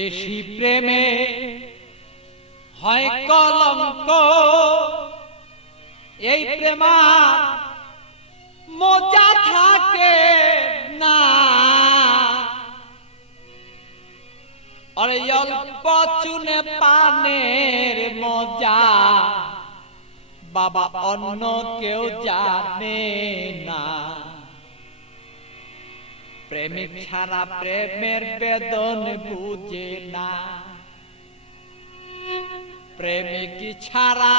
বেশি প্রেমে হয় কলঙ্ক, এই প্রেমা মজা থাকে না। আর অল্প চুনে পানের মজা বাবা অন্য কেউ জানে না। প্রেমিক ছাড়া প্রেমের বেদন বুঝে না। প্রেমিক ছাড়া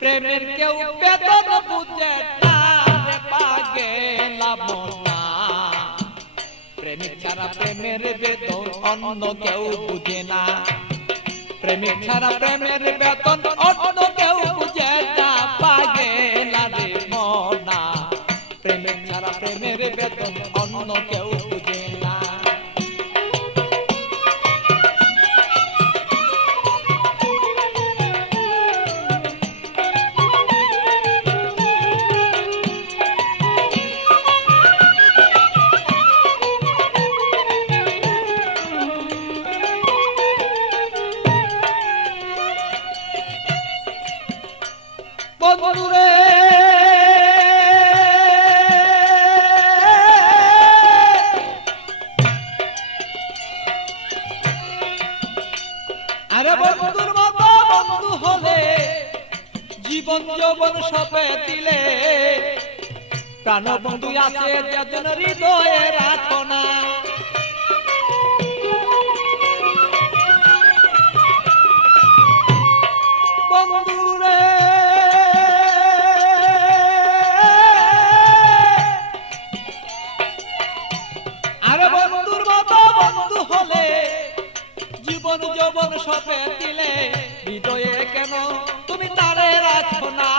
প্রেমের কেউ বেদন বুঝে না। পাগেলাম না, প্রেমিক ছাড়া প্রেমের বেদন অন্য কেউ বুঝে না। প্রেমিক ছাড়া প্রেমের বেদন অন্য কেউ বুঝে না। পাগেলা রে মনা, প্রেমিক ছাড়া প্রেমের বেদন অন্য কেউ বুঝে না। বন্ধুরে আরে বন্ধুর মতো বন্ধু হলে জীবন যৌবন সবে দিলে। প্রাণ বন্ধু আছে যেজন হৃদয়ে রাখো না। বন্ধুরে আরে বন্ধুর মতো বন্ধু হলে জীবন যৌবন সবে দিলে। হৃদয়ে কেন তুমি তারে রাখো না।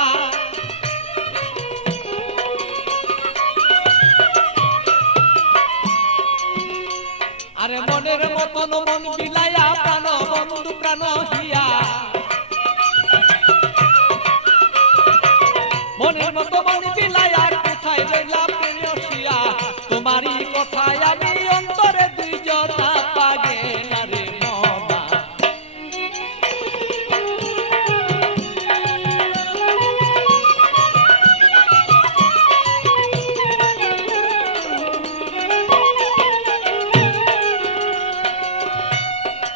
আরে মনের মতন মন বিলাইয়া প্রাণ বন্ধু প্রাণ হিয়া। মনের মতো মন বিলাইয়া কোথায় রইলা প্রেয়সিয়া। তোমারই কথায় আমি অন্তরে দুই জনা পাগেলা রে মনা।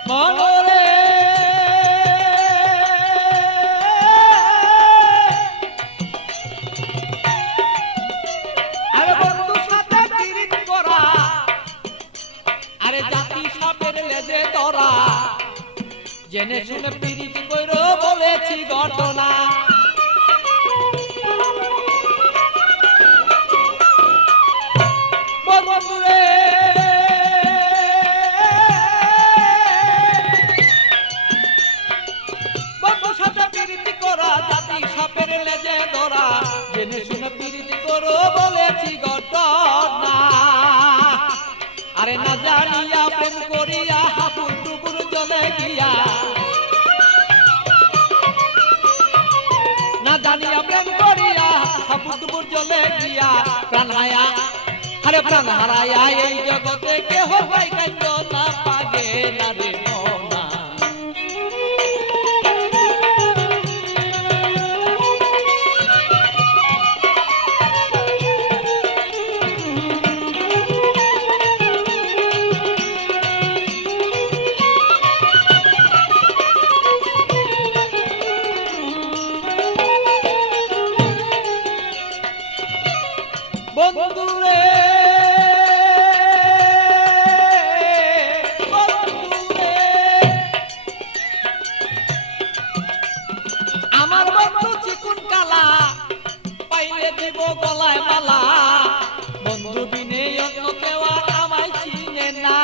মনরে আরে বন্ধু সাথে পিরিত করা, আরে জাতি সাপের লেজে ধরা। জেনে শুনে পিরিত কইরো বলেছি ঘটনা। বন্ধুরে বন্ধু সাথে পিরিত করা, জাতি সাপের লেজে ধরা। জেনে শুনে পিরিত করো বলেছি ঘটনা। আরে না জানিয়া প্রেম করিয়া হাবুর ডুবুর জলে গিয়া। না জানিয়া প্রেম করিয়া হাবুর ডুবুর জলে গিয়া। প্রাণ হায়া আরে প্রাণ হারাইয়া এই জগতে কেহ পাই কাইন্দ না। পাগেলা রে মনা। বন্ধুরে বন্ধুরে আমার বন্ধু চিকুন কালা, পাইলে দিব গলায় মালা। বন্ধু বিনে অন্য কেউ আর আমায় চিনে না।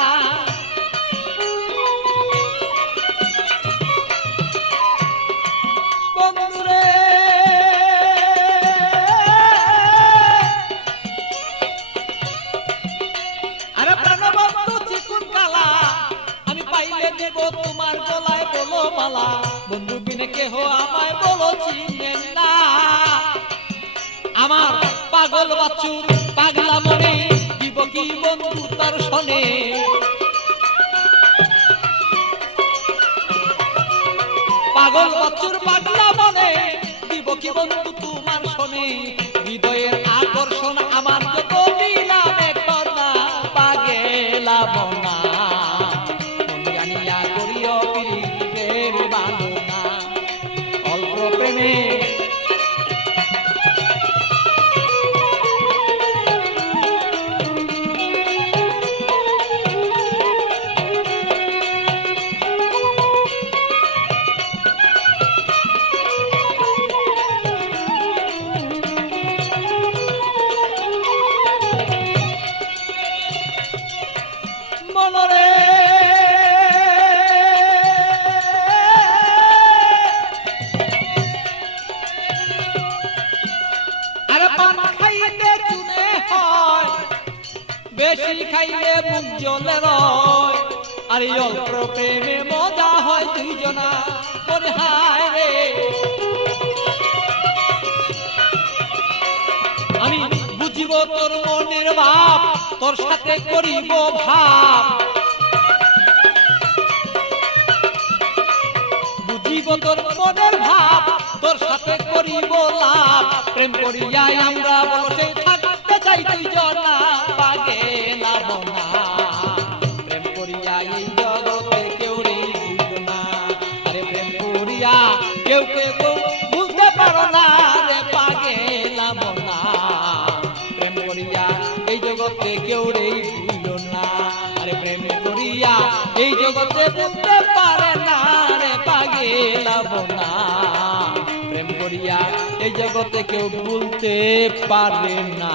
বন্ধুরে আরে প্রাণ বন্ধু চিকুন কালা, আমি পাইলে দেব তোমার গলায় বলো মালা। বন্ধু বিনে কেহ আমায় বলো চিনে না। আমার পাগল বাছুর পাগলা মনে দিব কি বন্ধু তার শোনে। পাগল বছর পাগলা মনে দিব কি বন্ধু তোমার শোনে হৃদয়ের আকর্ষণ আমার যত দিলামে কথা পাগেলা বনা মন জানিয়া করিও পিরিতের বাঁধনা অল্প প্রেমে মনরে আরে পান খাইলে চুনে হয় বেশি খাইলে মুখ জ্বলে রয় আর অল্প প্রেমে মজা হয় দুইজনা মনে হায় রে আমি বুঝিব তোর মনের ভাব তোর সাথে করিব ভাব বুঝিব তোর মনের ভাব তোর সাথে করিব লাভ প্রেম করিয়া আমরা বসে থাকতে চাই দুইজনা পাগেলা বনা প্রেম করিয়া এই জগতে কেউ রে না আরে প্রেম করিয়া কেউ কেউ বুঝতে পারো না রে পাগেলা বনা প্রেম করিয়া এই জগতে কেউ রে ভুলো না আরে প্রেম করিয়া এই জগতে বুঝতে পারে না রে পাগেলা বনা প্রেম করিয়া এই জগতে কেউ ভুলতে পারে না।